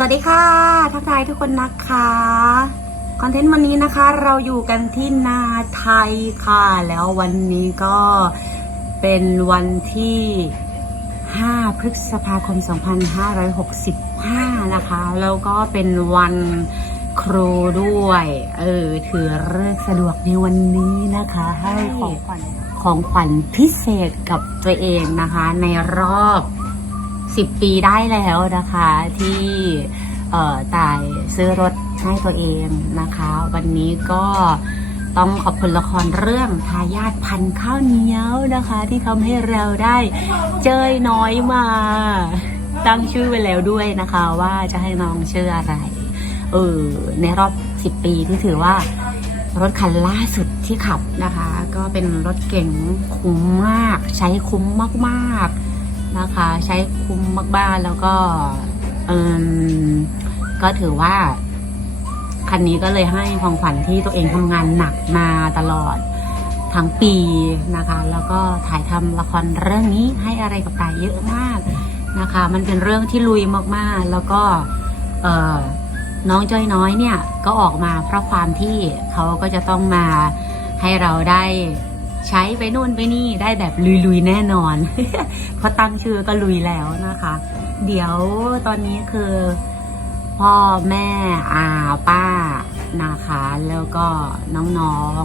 สวัสดีค่ะ ทักทายทุกคนนะคะ คอนเทนต์วันนี้นะคะ เราอยู่กันที่นาไทยค่ะ แล้ววันนี้ก็เป็นวันที่ 5 พฤษภาคม 2565 นะคะ แล้วก็เป็นวันครูด้วย เออ ถือเลิกษ์สะดวกในวันนี้นะคะ ให้ของขวัญของขวัญพิเศษกับตัวเองนะคะ ในรอบ 10 ปีได้แล้วนะคะ ที่เอ่อต่ายซื้อรถให้ตัวเองนะคะ วันนี้ก็ต้องขอบคุณละครเรื่องทายาทพันข้าวเหนียวนะคะ ที่ทำให้เราได้เจยน้อยมา ตั้งชื่อไว้แล้วด้วยนะคะว่าจะให้น้องชื่ออะไร เออ ในรอบ 10 ปีที่ถือว่ารถคันล่าสุดที่ขับนะคะ ก็เป็นรถเก๋งคุ้มมาก ใช้คุ้มมากๆ นะคะ ใช้คุ้มมากๆแล้วก็เอมก็ถือว่า คันนี้ก็เลยให้ของขวัญที่ตัวเองทำงานหนักมาตลอดทั้งปีนะคะ แล้วก็ถ่ายทำละครเรื่องนี้ให้อะไรกับตายเยอะมากนะคะ มันเป็นเรื่องที่ลุยมากๆ แล้วก็เออน้องจ้อยน้อยเนี่ยก็ออกมาเพราะความที่เขาก็จะต้องมาให้เราได้ ใช้ไปนู่นไปนี่ได้แบบลุยๆแน่นอนเพราะตั้งชื่อก็ลุยแล้วนะคะ เดี๋ยวตอนนี้คือ พ่อแม่อาป้านะคะ แล้วก็น้อง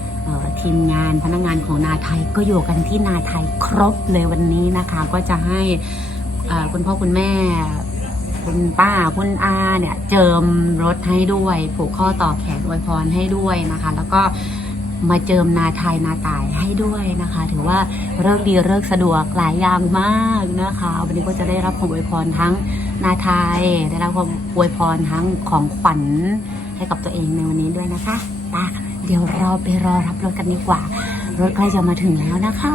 ๆทีมงานพนักงานของนาไทยก็อยู่กันที่นาไทยครบเลยวันนี้นะคะ ก็จะให้คุณพ่อคุณแม่คุณป้าคุณอาเนี่ยเจิมรถให้ด้วย ผูกข้อต่อแขนอวยพรให้ด้วยนะคะ แล้วก็ มาเจิมนาไทยนาตายให้ด้วยนะคะ ถือว่าเลิกดีเลิกสะดวกหลายอย่างมากนะคะ วันนี้ก็จะได้รับความอวยพรทั้งนาไทยได้รับความอวยพรทั้งของขวัญให้กับตัวเองในวันนี้ด้วยนะคะไปเดี๋ยวเราไปรอรับรถกันดีกว่า รถใกล้จะมาถึงแล้วนะคะ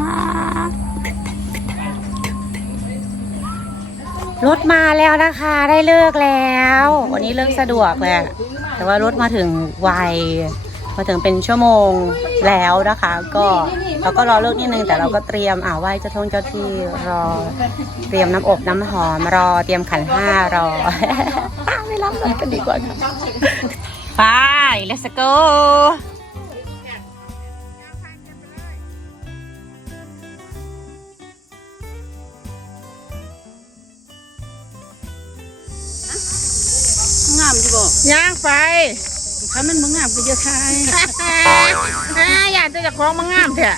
รถมาแล้วนะคะ ได้เลิกแล้ว วันนี้เลิกสะดวกแหละแต่ว่ารถมาถึงไว มาถึงเป็นชั่วโมงแล้วนะคะ ก็เราก็รอเลิกนิดนึงแต่เราก็เตรียมอ่าไหว้เจ้าท่งเจ้าที่รอ เตรียมน้ำอบน้ำหอมรอเตรียมขันห้ารอไม่รับรถกันดีกว่าค่ะไป let's go งามที่บอกย่างไป ถ้ามันมึงงามก็จะทาย อ่าอยากจะจะคล้องมางามเถอะ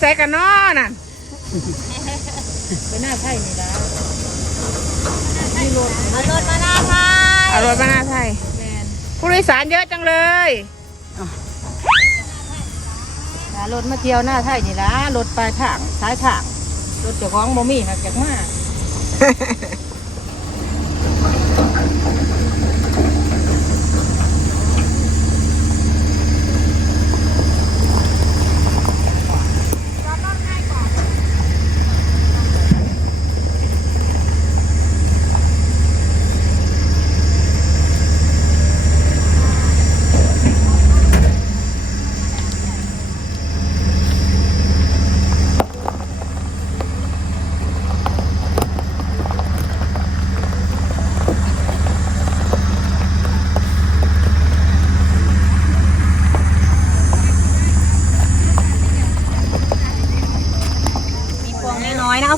ใส่กันนอน่ะไปหน้าไทยนี่ละเอารถมาหน้าไทยเอารถมาหน้าไทยผู้โดยสารเยอะจังเลยรถมาเที่ยวหน้าไทยนี่ละรถปลายทางท้ายทางรถเจ้าของบ่มีหักจากมา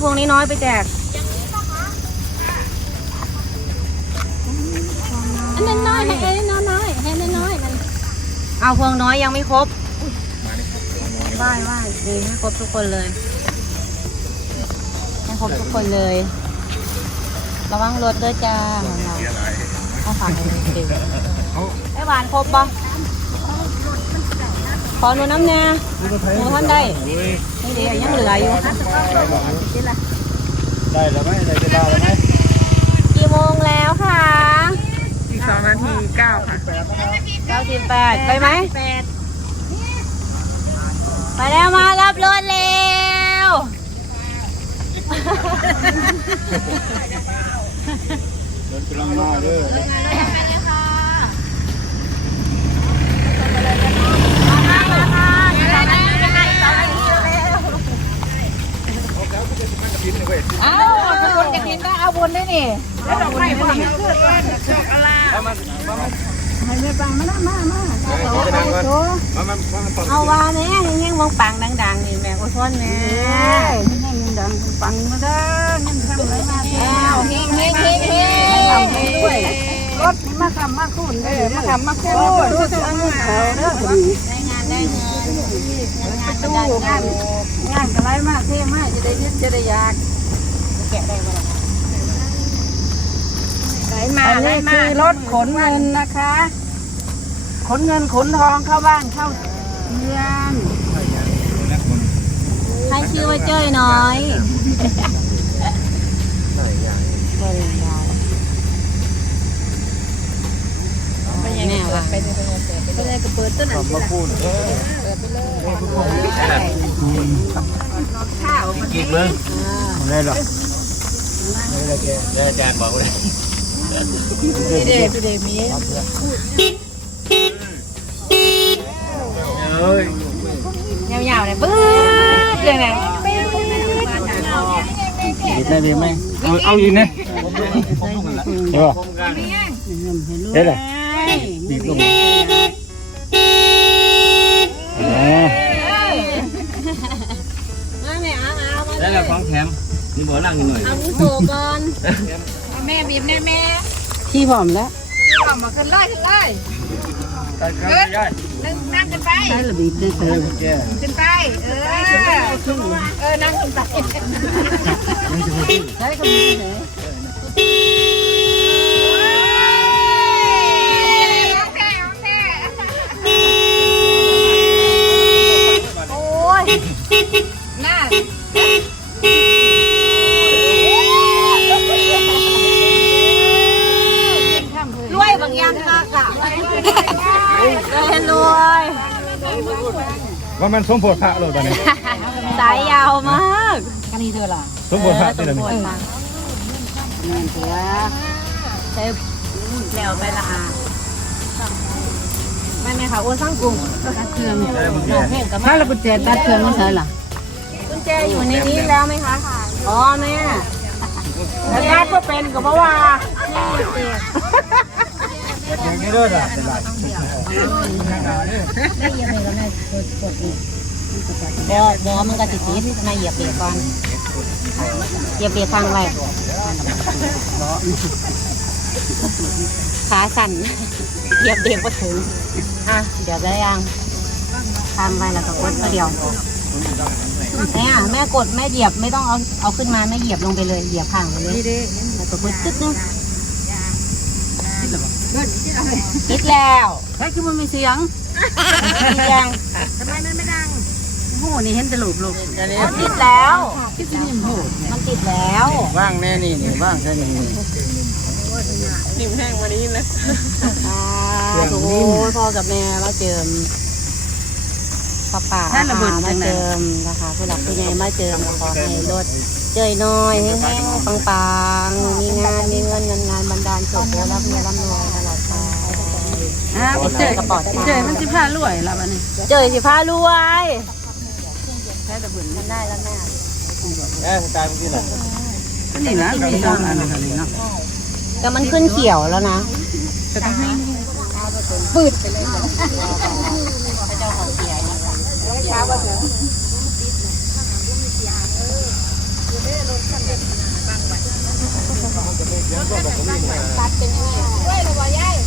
พวงนี้น้อยไปแจกอันนั้นน้อยให้อันนั้นน้อยให้อันนั้นน้อยมันเอาพวงน้อยยังไม่ครบไหว้ไหว้ดีให้ครบทุกคนเลยให้ครบทุกคนเลย ระวังรถด้วยจ้าของเราเอาฝากให้เด็กไอ้หวานครบปะ ขอหนูน้ำเนี่ยหนูท่านได้นี่เดียวยังเหลืออยู่ได้แล้วไหมได้เวลาแล้วไหมกี่โมงแล้วคะอีกสองนาทีเก้าค่ะเก้าสิบแปดไปไหมไปแล้วมารับรถเร็วเดินกำลังมาเด้อเอาคนจะกินก็เอาบนได้นี่แล้วดอกไม้บ่มี มามันมามันตอน เอาว่าเนี่ยยังยังมองปังดังๆนี่แม่กุศลแม่ฟังมาเด้อนั่นทำอะไรมาแล้วเฮงเฮงเฮงเฮงด้วยรถมาคำมาคุณเด้อมาคำมาคุณรถเอาเงินเขาเด้อได้งานได้เงินงานตู้ได้งานงานก็ไรมากเท่มากจะได้ยึดจะได้อยากแกะได้บ่ล่ะไหมาอันนี้คือรถขนเงินนะคะ ขนเงินขนทองเข้าบ้านเข้า เมืองให้ชื่อว่าเจ้ยน้อยบริยาวแม่ว่าไปเลยก็เปิดต้นอันนี้มาพูดเออกินเลยไม่ได้หรอกไม่ได้แกได้อาจารย์บอกเลยพี่เดพี่เดมี เอ้ยยาวๆเลยปื๊ดเลยแม่กินได้ดีไหมเอาเอาอีกนะเดี๋ยวเดี๋ยวเลยบีบลงอ๋อมาแม่เอาเอามาแล้วเราของแถมนี่บอกนั่งหน่อยเอาผู้โผก่อนแม่บีบแม่แม่ขี้ผอมแล้วออกมาขึ้นเลยขึ้นเลยตัดกันไม่ได้ นั่งนั่งกันไปใช่หรือบีบได้เติมแกขึ้นไป เออ เออ นั่งขึ้นไปใช้คำนี้ ว่ามันสมโพธิพระเลยตอนนี้สายยาวมากกันนี่เธอล่ะสมโพธิพระที่ไหนสมบูรณ์มากเงินเสียใช้แล้วไปละอาไม่ไหมคะอ้วนสร้างกลุ่มตัดเครื่องหนูเพลงกับถ้าเรากุญแจตัดเครื่องมันเธอล่ะกุญแจอยู่ในนี้แล้วไหมคะอ๋อแม่แล้วญาติก็เป็นกับว่า อย่างนี้ด้วยอะเป็นไรบอบอมันก็ติดติดมาเหยียบเบรกก่อนเหยียบเบรกฟังไว้ขาสั่นเหยียบเบรกก็ถึงอะเดี๋ยวได้ยังทางไว้แล้วก็กดเดียวแม่แม่กดแม่เหยียบไม่ต้องเอาเอาขึ้นมาแม่เหยียบลงไปเลยเหยียบข้างเลยแล้วก็กดตึ๊ดนึง ติดแล้วใช่คือมันมีเสียงติดยังโหนี่เห็นแต่ลูกลูกมันติดแล้วคิดสินี่โหมันติดแล้วว่างแน่นี่นี่ว่างแค่นี้อ่าโอ้โหพ่อกับแม่มาเจิมป้าป่าอาหามาเจิมนะคะผู้หลักผู้ใหญ่มาเจิมขอให้รถเจยน้อยแห้งๆปังๆมีงานมีเงินเงินงานบันดาลสุขและรับเงินรับรวยตล อดไปอ่าเจยเจยมันสิผ้ารวยละวันนี้เจยสิพารวยแค่ตะบุญมันได้แล้วแม่เอ้ยตายเมื่อกี้น่ะนี่นะมีตอนอันนี้เนาะแต่มันขึ้นเขียวแล้วนะปืดไปเลยเจ้าของเขียวเช้าว่าถึง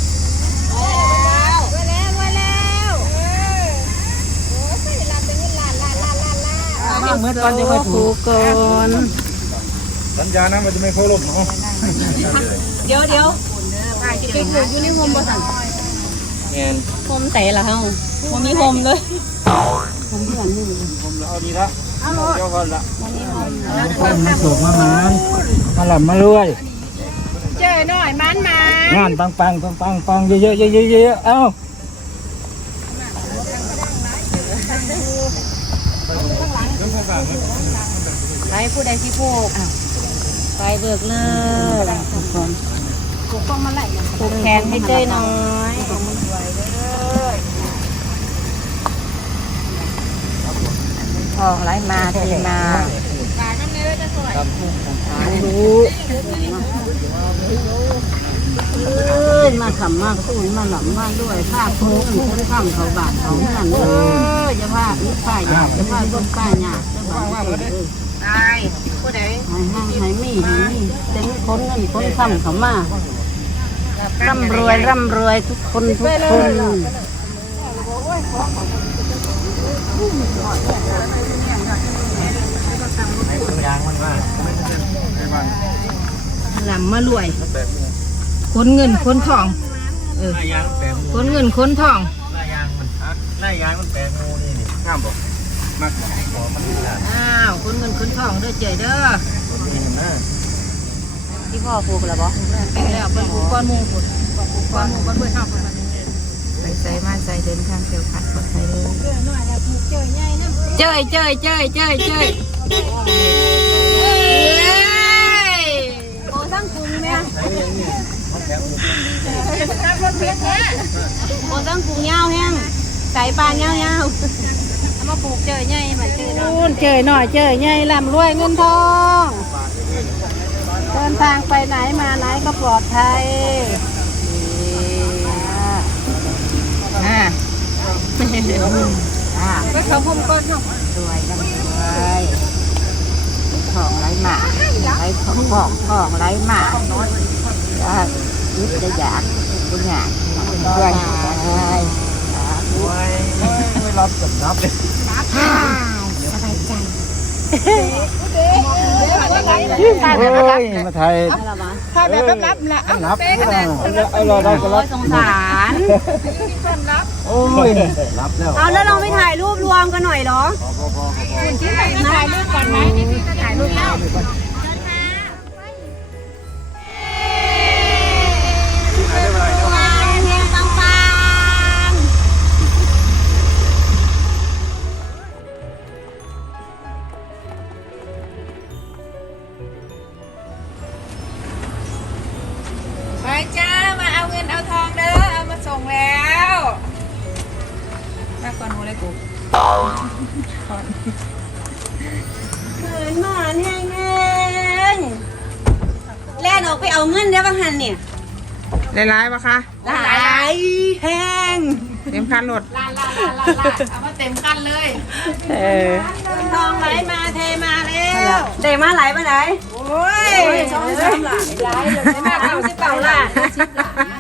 เมื่อก่อนจะมาถูกก่อนสัญญานะมันจะไม่เข้าลมเนาะเดี๋ยวเดี๋ยวไปปลูกอยู่ในโฮมบ่สั่นเงินโฮมแต่ละเฮาบ่มีโฮมเลยผมเอาดีละเจ้าคนละมาสูงมาหานมาหลับมาเรื่อยเจอหน่อยมันมา งานปังปังปังปังปังเยอะเยอะเยอะเยอะเอ้าไปผู้ใดที่ปลูกไปเบิกเลยปลูกแขนให้เจ้ยน้อยทองไหลมาเทมาเอ้ย มาขำมากสู้มาหลับมาด้วยผ้าโค้งคนข้ามเขาบาทเขานั่นเออจะผ้าอีผ้าหยาบจะผ้าต้นป้าหยาบจะผ้าเออตายผู้ใดหายห้างหายมีหายมีเต็มคนเงินคนข้ามเขามาร่ำรวยร่ำรวยทุกคนทุกคนยางมันว่าหลำมารวย คนเงินคนทองลายยางแปลงคนเงินคนทอง ลายยางมันลายยางมันแปลงงูนี่นี่ข้ามบอกมากขอมันได้อ้าวคนเงินคนทองเด้อเจ๋ยเด้อนี่นะที่พ่อปลูกแล้วบ่แล้วเป็นผู้ก้อนหมูผุดก้อนหมูก้อนเพื่อนเท่ากันไปใส่มาใส่เดินทางเที่ยวขัดปลอดภัยเลยเจยเจยเจยเจยเจยโอ้ทั้งกรุงแม่โอ้ทั้ง กรุงยาวแห้งใส่ปลายาวยาวเอามาปลูกเจอใหญ่มาเจอเนาะคูณเจยหน่อยเจยใหญ่ร่ำรวยเงินทองเดินทางไปไหนมาไหนก็ปลอดภัยอ่าอ่าไปเขาพุ่มก้อนเนาะรวยกันรวยของไรหมาไรของของของไรหมา จะยึดจะอยากจะอยากด้วยใช่ไม่รับสำนับเลยเฮ้ยใจมาไทยถ้าแบบรับๆละเอ้านับเอาเราได้ก็โอ้รับยสงสารโอ้ยรับแล้วเอาแล้วเราไม่ถ่ายรูปรวมกันหน่อยเหรอถ่ายรูปก่อนไหมถ่ายรูปแล้วายปะคะหลายแห้งเต็มคันรถเอามาเต็มคันเลยเออทองไหลมาเทมาแล้วเทมาไหลไปไหนโอ้ยสองสิบล้านไหลเลยมาเก้าสิบเก้าล้าน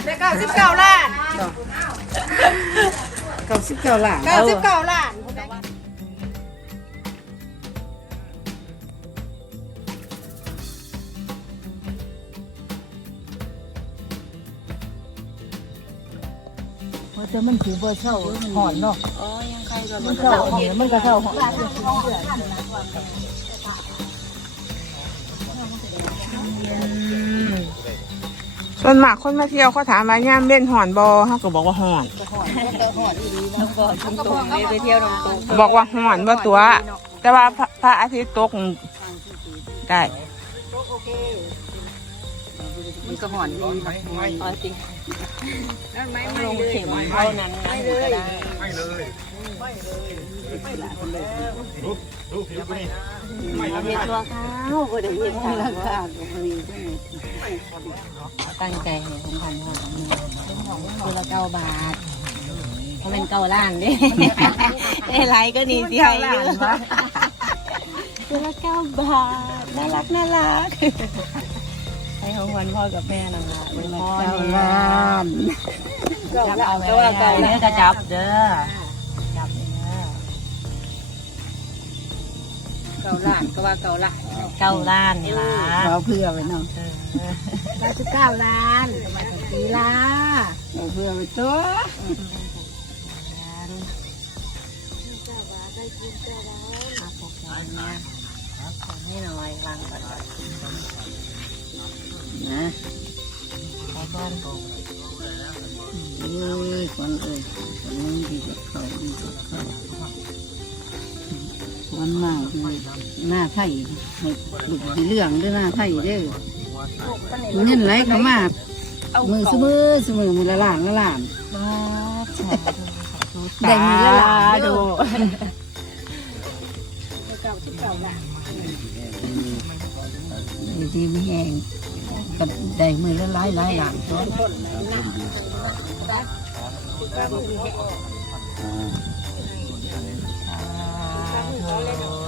ได้เก้าสิบเก้าล้านเก้าสิบเก้าล้านเก้าสิบเก้าล้าน จะมันถือว่าเช่าหอนเนาะอ๋อยังใครก็มันเช่าหอนมันก็เช่าหอนส่วนมากคนมาเที่ยวเขาถามว่าย่ามเล่นหอนบอเขาก็บอกว่าหอนไปเที่ยวน้องตูบอกว่าหอนว่าตัว แต่ว่าพระพระอาทิตย์ตกได้ มันก็หอนดีอ๋อจริงลงเข็มเท่านั้นนะก็ได้ไม่เลยไม่เลยไม่ลูกลูกผิวนี่ไม่เอาเลเห็ยดตัวข้าวก็ได้เห็ดข้าวราคาก็มีตั้งใจเห็ดของพันหอมคือละเก้าบาทเพราะเป็นเก้าล้านดิได้ไรก็นี่สิให้เยอะตัวละเก้าบาทน่ารักน่ารัก ให้ของขวัญพ่อกับแม่นะคะเป็นพ่อเก้าเนี่ยล้านจับเอาไว้เด้อจะจับเด้อจับเด้อเก่าล้านก็ว่าเก่าล้านเก้าล้านนี่ล่ะเราเพื่อไปเนาะเออมาสิบเก้าล้านมาถึงปีละเราเพื่อไปตัวเอาปกอันเนี้ยเอานี่หน่อยวางก่อน นะขอก่อนเอ้ยคนเอ้ยคนนึงดีกับเขาดีกับเขาวันมากเลยหน้าไทยให้ลูกสีเหลืองด้วยหน้าไทยเด้อเงินไหลเข้ามามือเสมอเสมอมือละหลานละหลานว้าสาธุได้มือละหลานดูดีดีไม่แห้ง กับได้มือละหลายหลายหลานตัว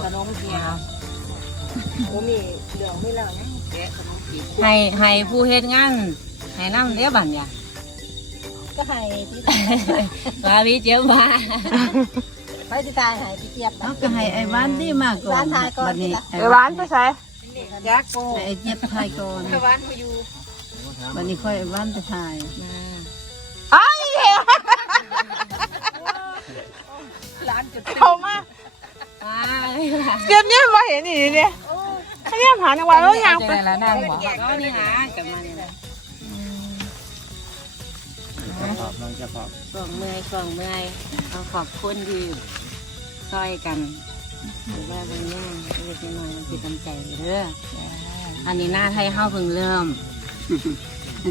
ขนมเปียให้ให้ผู้เฮ็ดงานให้น้ำเลี้ยบันเนี่ยก็ให้ที่ว่าพี่เจี๊ยบว่าไปที่ตายให้พี่เจี๊ยบเขาก็ให้ไอ้บ้านที่มาก่อนบัดนี้ไอ้บ้านไปใช้ ยักษ์โกให้ไอ้เจ็บไทยก่อนไอ้บ้านมาอยู่บัดนี้ค่อยไอ้บ้านไปถ่ายเขามาว้าเจี๊ยบเนี่ยมาเห็นอีกเนี่ยเขาเนี่ยผ่านวันแล้วยังไปแล้วนั่งบอกก็นี่นะกันมาเนี่ยน้องจะพอส่วงเมื่อยส่วงเมื่อยเอาขอบคุณที่ซอยกัน หรือว่าบางอย่างเล็กน้อยมันติดตำใจเด้ออันนี้หน้าไทยเข้าเพิ่งเริ่ม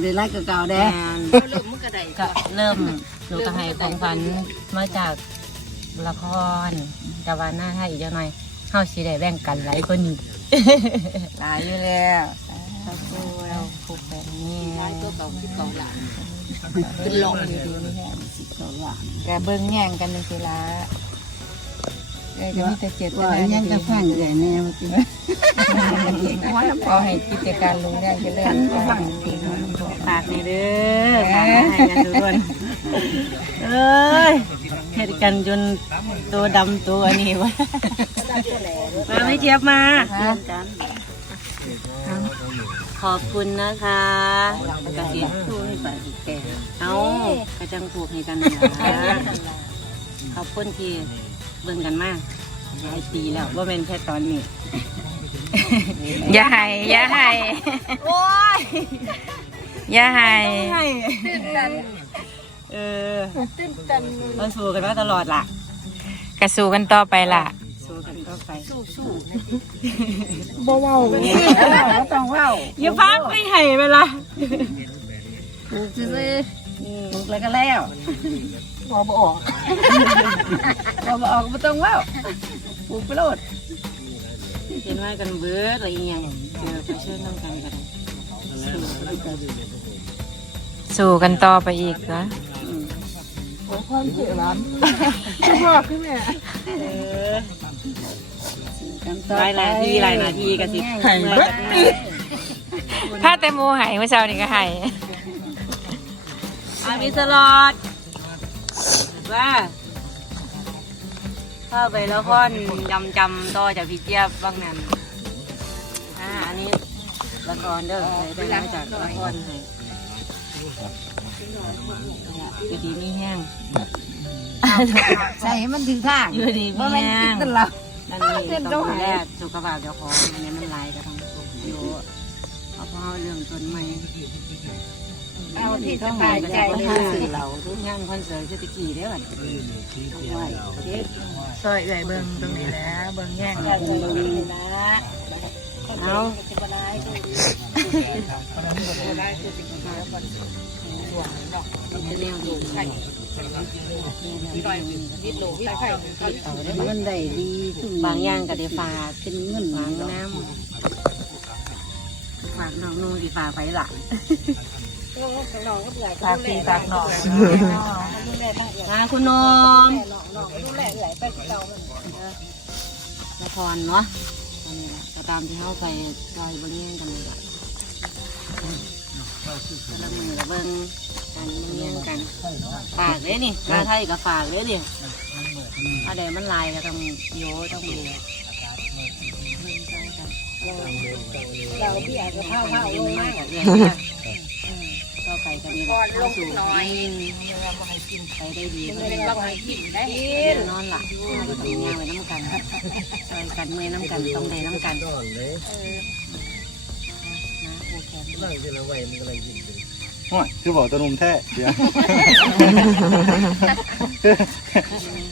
ได้ไล่กับเก่าแดแด้นก็เริ่มหนูก็ให้ของขวัญมาจากละครแต่ว่าหน้าไทยอีกจังหน่อยเข้าสีได้แบ่งกันหลายคนนี้หลายอยู่แล้วขอบคุณเราผูกแบบนี้ตัวเก่าที่เก่าหลานเป็นลมอยู่ดีนี่แหละสิเก่าหลานแกเบิ้งแย่งกันในสิละ เอ้ยก็มีแต่เจ็บว่าอันยังจะฟังใหญ่แนวจริงขอให้กิจการลุงเรื่องจะเลื่อนฝากนี่เด้อฝากให้กันทุกคนเอ้ยเฮ็ดกันจนตัวดำตัวนี้วะมาไม่เจี๊ยบมาขอบคุณนะคะกระเสียช่วยไปแก่เอากระจังผูกให้กันนะขอบคุณที่ เบิ่งกันมากหลายปีแล้วว่าเป็นแค่ตอนนี้ อย่าให้อย่าให้โอ้ยอย่าให้เออเราสู้กันมาตลอดล่ะกระสู้กันต่อไปล่ะ สู้กันก็ไปบ่เว้าก็ต้องเว้าอย่าพักไม่ให้เวลา ปลูกซื้อปลูกแล้วก็แล้วพอบอกพอบ่ออกก็ต้องเว้าปลูกไปโลดเห็นว่ากันเบิดอะไรอย่างเงี้ยเจอไปช่วยน้ำกันกันสู้กันต่อไปอีกนะเออหลายนาทีหลายนาทีกันสิเมื่อยกันแน่ถ้าแตงโมใหายเมื่อเช้านี่ก็ใหาย อามีสลอดว่าเข้าไปแล้วค่อนจำจำต่อจากพี่เจี๊ยบบางนั้นอ่าอันนี้ละครเด้อไปได้มาจากละครให้อยู่ดีนี่แห้งใส่ให้มันถึงทางอยู่ดีบ่นี่แม่นแห้กิงนกันแล้วอันนี้ต้องดูแลสุขภาพเจ้าของอันนี้มันหลายก็ต้องอยู่เอาเพราะเรื่องต้นไม้ เอาที่สบายใจเลยสื่อเรางานคอนเสิร์ตคือตะกี้เด้อไว้เจ็บซอยใหญ่เบิ่งตรงนี้แหล้วเบิ่งแย่งเอาแนวดีมันได้ดีทุกบางอย่างก็ได้ฝากเป็นเงินบางน้ำฝากน้องนู่นดีฝากไปหล่ะ ฝากพี่ฝากน้องนะคุณนมละครเนาะตอนนี้ล่ะก็ตามที่เข้าไปซอยเบิ้งแย่งกันเลยละก็ละมือละเบิ้งกันแย่งกัน ฝากเลยนี่มาไทยก็ฝากเลยนี่อะไรมันลายก็ต้องโยต้องดูเราพี่อาจจะเข้าเข้าลงมาก ก็ไปกันนี่ก่อนลงหน่อยไปได้ดีไม่ได้ต้องให้กินได้นอนหลับก็ต้องย่างไปน้ำกันซอยกันเมื่อยน้ำกันต้องได้น้ำกันนะโอเคโอ้ยคือบอกตะนุมแท้เสียง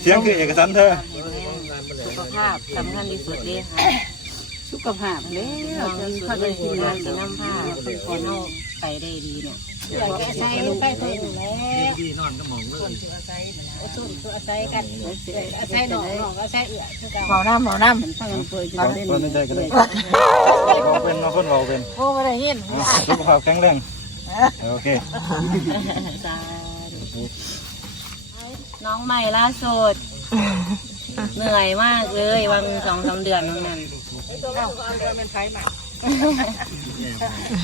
เสียงคือเอกสารเธอสุขภาพสำคัญที่สุดเลยค่ะสุขภาพแล้วน้องจนที่สุพัดกเลได้ยกินคือน้น้ำสีน้ำผ้าเป็นคนเอาไปได้ดีเนี่ย อยากจะใช้ใกล้ตัวแล้วดีนอนก็มองเลยคนคืออาศัยโอ้ซุ่มคืออาศัยกันอาศัยหนองหนองอาศัยเอื้อคือกันเมาน้ำเมาน้ถ้ามันเปิดอยู่คนไม่ใจก็ได้เราเป็นเราคนเราเป็นโอ้ไม่ได้ยินสุขภาพแข็งแรงโอเคน้องใหม่ล่าสุดเหนื่อยมากเลยวันสองสามเดือนนั่นนั่นเป็นไฟมา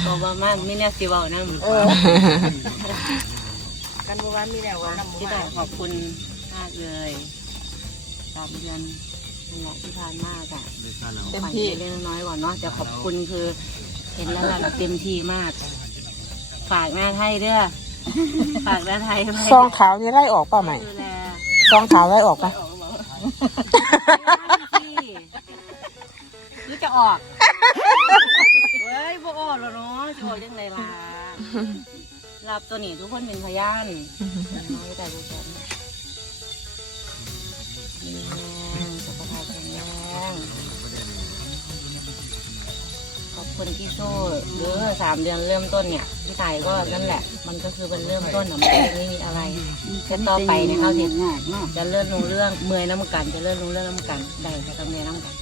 บอกว่ามากไม่เนี่ยสิเวานั่นกันเมื่อวานมีแล้วว่าน้ำที่ได้ขอบคุณมากเลยสามเดือนนั่นแหละที่ผ่านมากอะเต็มที่เล็กน้อยกว่าเนาะแต่ขอบคุณคือ เห็นแล้วล่ะเราเต็มที่มาก ฝากหน้าไทยเด้อฝากหน้าไทยไว้ซองขาวนี่ไล่ออกเปล่าไหมดูแลซองขาวไล่ออกปะหรือจะออกเฮ้ยบ่ออก แล้วเนาะจะออกยังไงล่ะรับตัวนี้ทุกคนเป็นพยานน้อยแต่ดูแลมีแรงสุขภาพแข็งแรงขอบคุณที่สู้เด้อสามเดือนเริ่มต้นเนี่ยพี่ตายก็นั่นแหละ มันก็คือเป็นเริ่มต้นอะมันไม่มีอะไรแค่ต่อไปเนี่ยเขาเนี่ยง่ายมากจะเลื่อนลงเรื่องเมื่อยน้ำกัน จะเลื่อนลงเรื่องน้ำกันได้จะต้องเมื่อยน้ำกัน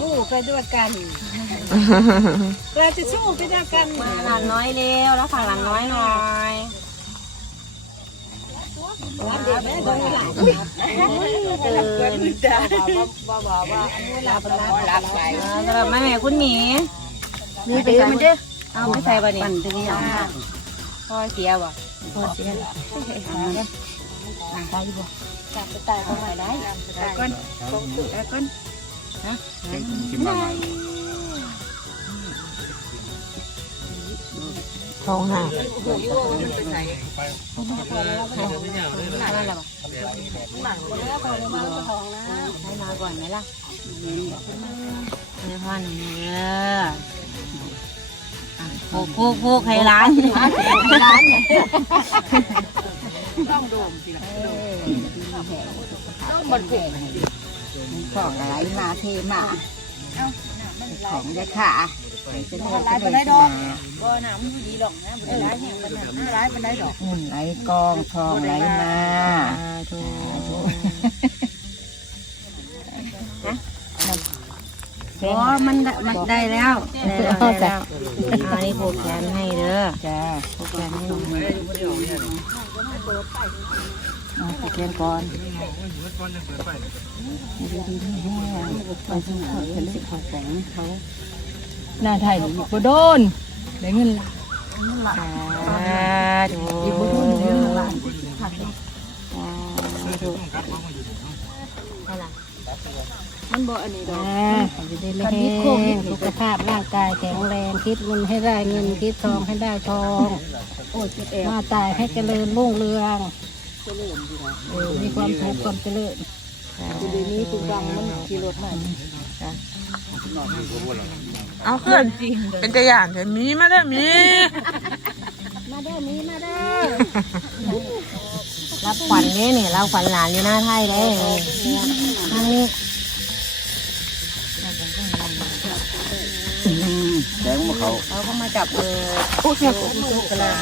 สู้ไปด้วยกัน เราจะสู้ไปด้วยกันมาหลานน้อยเร็วแล้วฝากหลานน้อยหน่อยเด็กแม่ก็หลับเกินบ่บอกว่าอันนี้หลับแล้วหลับไปสำหรับแม่แม่คุณหมีนี่ไปใส่มันเด้อเอาไปใส่บะนี่ปั่นตัวนี้เอาพ่อเสียบ่พ่อเสียอ่าได้บ่จับไปตายก็ไม่ได้ตายก้นตายก้น กินบ้างไหมทองห้านั่นแหละบ่แล้วพอเรามาทองนะให้มาก่อนไหมล่ะให้พ่อหนึ่งเด้อพูกพูกพูกให้ร้านต้องโดมสิล่ะต้องบนปุ่ม ของอะไรมาเทมาของยาขาร้ายไปได้ดอกก็น้ำดีหรอกนะไม่ร้ายแห้งไปหนาร้ายไปได้ดอกเงินไหลกองทองไหลมาโอ้มันได้มันได้แล้วได้แล้วได้แล้วเอาอันนี้ผูกแขนให้เด้อจ้าผูกแขนให้ หน่อยเอาไปเกณฑ์ก่อนหน้าไทยอยู่บ่โดนได้เงินละสาธุอยู่บ่โดนได้เงินละมันบ่อันนี้ดอกจะได้ไม่คันแห้นี้โควิดงสุขภาพร่างกายแข็งแรงคิดเงินให้ได้เงินคิดทองให้ได้ทอง โอ้ยเอวมาตายให้เจริญรุ่งเรือง เออมีความสุขความเจริญอยู่ดีนี้ตุกังมันขี่รถมาเอาขึ้นเป็นตัวอย่างเถอะมีมาเด้อมี มาเด้อมีมาเด้อรับขวัญนี่นี่รับขวัญหลานอยู่หน้าไทยเลยทางนี้แข็งมาเขาเราก็มาจับมือพูดเนี่ยพูดกันละ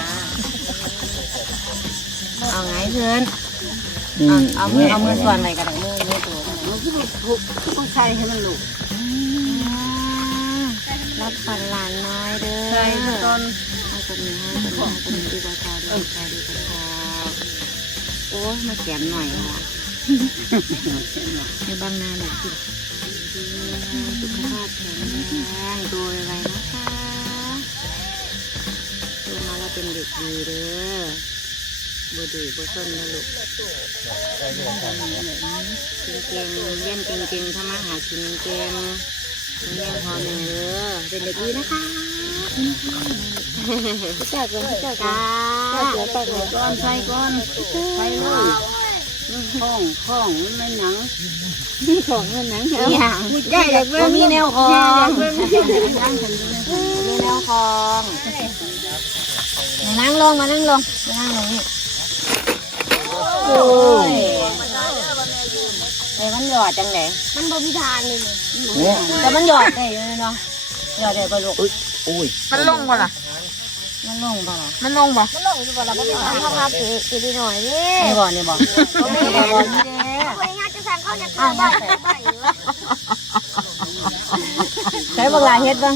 เอาไงเพื่อนเอาเอามือเอามือส่วนอะไรกันมือมือตัวต้องใช้ให้มันลูกรับขวัญหลานน้อยเด้อใช้ต้นให้คนนี้ให้คนนี้ให้คนนี้ดีกว่าชาดีกว่าชาดีกว่าชาโอ้ยมาเขียนหน่อยอะในบางนาเด็กสุขภาพแข็งแรงตัวอะไรนะคะโตมาแล้วเป็นเด็กดีเด้อ บ่ดื้อบ่ซนนะลูกเก่งๆเรียนเก่งๆทำมาหากินเก่งเลี้ยงพ่อแม่เด้อเป็นเด็กดีนะคะจ้าก่อนจ้าก่อจ้านเดี๋ยวตักหัวก้อนใส่ก้อนไปเลยห้องห้องมันไม่หนังของเงินหนังอย่างย่าอยากเบิ่งมีแนวคองมีแนวคองมานั่งลงมานั่งลงมานั่งลงนี่โอ้ย ไอ้มันหยอดจังไหนมันบ่มีทางเลยแต่มันหยอดได้อยู่เนาะหยอดได้ปะลูกโอ้ยมันลงบ่ล่ะมันลงปะล่ะมันลงบ่มันลงอยู่บ่ล่ะบ่มีทางเข้ามาถือถือดีหน่อยดินี่บ่นี่บ่นี่บ่นี่เด้คนงานจะสั่งเขาจะเข้าบ้านไปอยู่แล้วใช้บักลาเฮ็ดบ้าง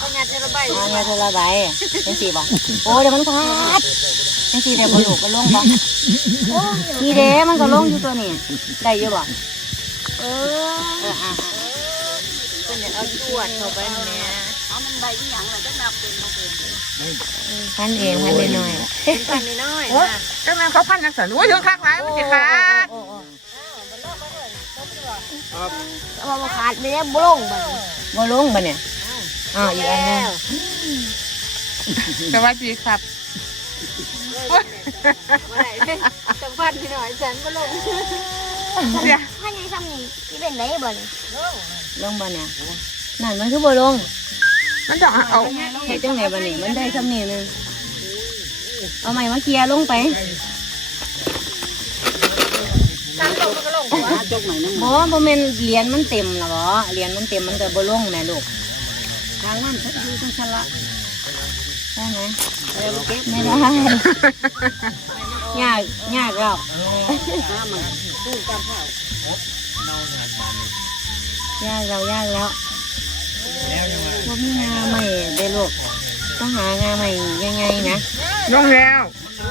คนงานจะระบายอ่าเนี่ยเธอละใบเป็นสีบ่โอ้เดี๋ยวมันขาด เป็นสีเดี๋ยวบ่ลูกก็ลงบ่นี่เด้มันก็ลงอยู่ตัวนี้ได้อยู่บ่เออเอออะคนเนี่ยเอาตรวจเข้าไปแม่เอามันใบที่หยังล่ะจักนับเป็นบ่เป็นพันเองพันน้อยพันน้อยจังนั้นเขาพันนักสันโอ้ยถึงคักหลายมันสิขาดเอามาขาดไม่ได้บ่ลงบ่บ่ลงบ่เนี่ยอ้าวอีกอันหนึงสวัสดีครับ บ่ได้จังพันพี่น้อยฉันบ่ลงเดี๋ยวพันยังซ้ำนี่สิเป็นไรบ่นี่ลงบ่เนี่ยนั่นมันคือบ่ลง มันต้องเอาเฮ็ดจังไดบ่นี่มันได้ซ้ำนี่นึงเอาใหม่มาเคลียร์ลงไปจกใหม่นั่งบ่บ่แม่นเหรียญมันเต็มล่ะบ่เหรียญมันเต็มมันก็บ่ลงแม่ลูกทางนั้นเขาอยู่ตรงชั้นละได้ไหมเดี๋ยวเก็บ ไม่ได้ยากยากแล้วน้ำมันตู้กับข้าวยากแล้วยากแล้วบ่มีงาใหม่เด้อลูกต้องหางาใหม่ยังไงนะลงแล้ว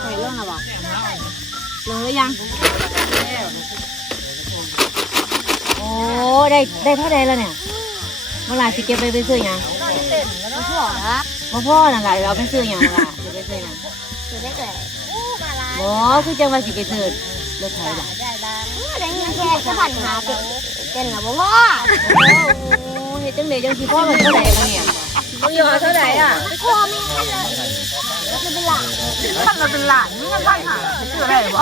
ใส่ลงแล้วบ่ลงหรือยังโอ้ได้ได้เท่าใดแล้วเนี่ยเมื่อไหร่สิเก็บไปไปซื้อหยังบ่พอครับบ่พ่อนั่นแหละเราไปซื้อหยังเมื่ สิได้แก่อู้มาลายบ่คือจังว่าสิไปซื้อรถไถบ่อู้ได้เงินแค่จะพันหาเป็นเป็นน่ะบ่พอโอ้เฮ็ดจังได๋จังสิพ่อมันเท่าใดล่ะเนี่ยมึงยอเท่าใดอะพอแม่นเลยแล้วจะเป็นหลานพันเราเป็นหลานนี่มันพันหาชื่ออะไรบ่